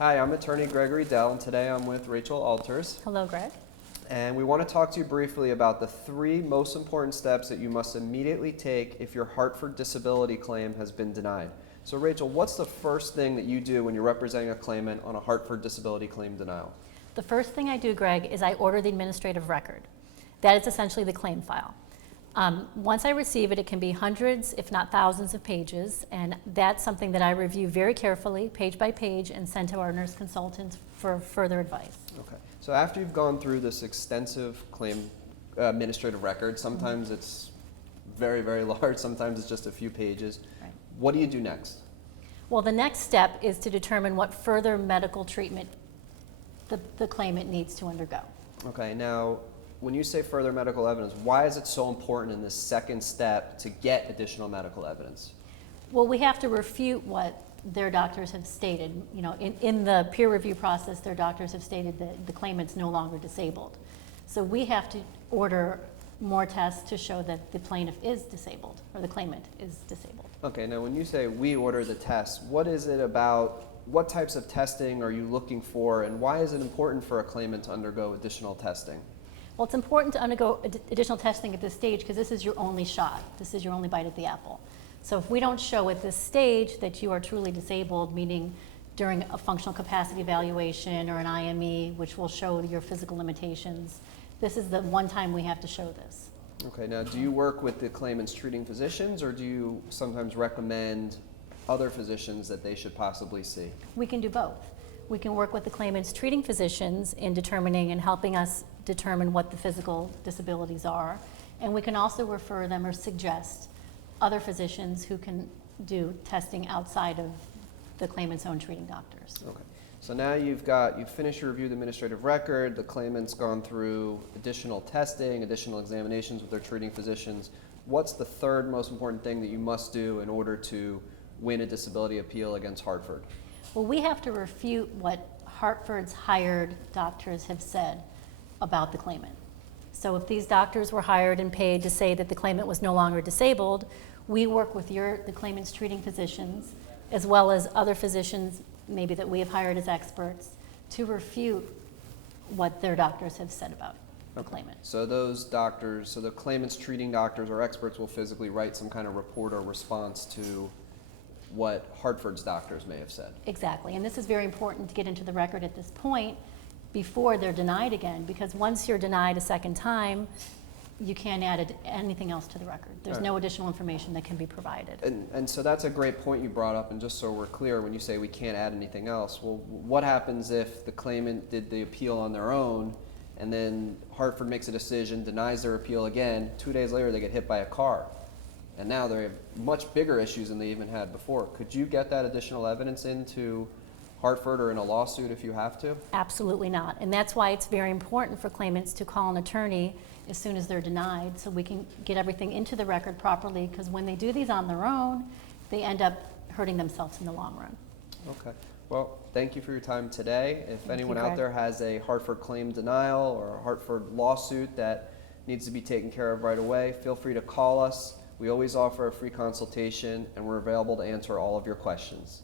Hi, I'm attorney Gregory Dell, and today I'm with Rachel Alters. Hello, Greg. And we want to talk to you briefly about the 3 most important steps that you must immediately take if your Hartford disability claim has been denied. So Rachel, what's the first thing that you do when you're representing a claimant on a Hartford disability claim denial? The first thing I do, Greg, is I order the administrative record. That is essentially the claim file. Once I receive it, it can be hundreds, if not thousands of pages, and that's something that I review very carefully, page by page, and send to our nurse consultant for further advice. Okay. So after you've gone through this extensive claim administrative record, sometimes it's very, very large, sometimes it's just a few pages. Right. What do you do next? Well, the next step is to determine what further medical treatment the claimant needs to undergo. Okay, now when you say further medical evidence, why is it so important in this second step to get additional medical evidence? Well, we have to refute what their doctors have stated. You know, in the peer review process, their doctors have stated that the claimant's no longer disabled. So we have to order more tests to show that the plaintiff is disabled, or the claimant is disabled. Okay, now when you say we order the tests, what is it about, what types of testing are you looking for, and why is it important for a claimant to undergo additional testing? Well, it's important to undergo additional testing at this stage because this is your only shot. This is your only bite at the apple. So if we don't show at this stage that you are truly disabled, meaning during a functional capacity evaluation or an IME, which will show your physical limitations, this is the one time we have to show this. Okay, now do you work with the claimant's treating physicians, or do you sometimes recommend other physicians that they should possibly see? We can do both. We can work with the claimant's treating physicians in determining and helping us determine what the physical disabilities are, and we can also refer them or suggest other physicians who can do testing outside of the claimant's own treating doctors. Okay, so now you've finished your review of the administrative record, the claimant's gone through additional testing, additional examinations with their treating physicians. What's the third most important thing that you must do in order to win a disability appeal against Hartford? Well, we have to refute what Hartford's hired doctors have said about the claimant. So if these doctors were hired and paid to say that the claimant was no longer disabled, we work with the claimant's treating physicians, as well as other physicians maybe that we have hired as experts, to refute what their doctors have said about the claimant. So those doctors, so the claimant's treating doctors or experts will physically write some kind of report or response to what Hartford's doctors may have said. Exactly, and this is very important to get into the record at this point before they're denied again, because once you're denied a second time, you can't add anything else to the record. There's no additional information that can be provided. And so that's a great point you brought up, and just so we're clear, when you say we can't add anything else, well, what happens if the claimant did the appeal on their own, and then Hartford makes a decision, denies their appeal again, 2 days later they get hit by a car, and now they have much bigger issues than they even had before. Could you get that additional evidence into Hartford or in a lawsuit if you have to? Absolutely not, and that's why it's very important for claimants to call an attorney as soon as they're denied, so we can get everything into the record properly, because when they do these on their own, they end up hurting themselves in the long run. Okay. Well, thank you for your time today. If anyone you, out Greg. there has a Hartford claim denial or a Hartford lawsuit that needs to be taken care of right away, feel free to call us. We always offer a free consultation, and we're available to answer all of your questions.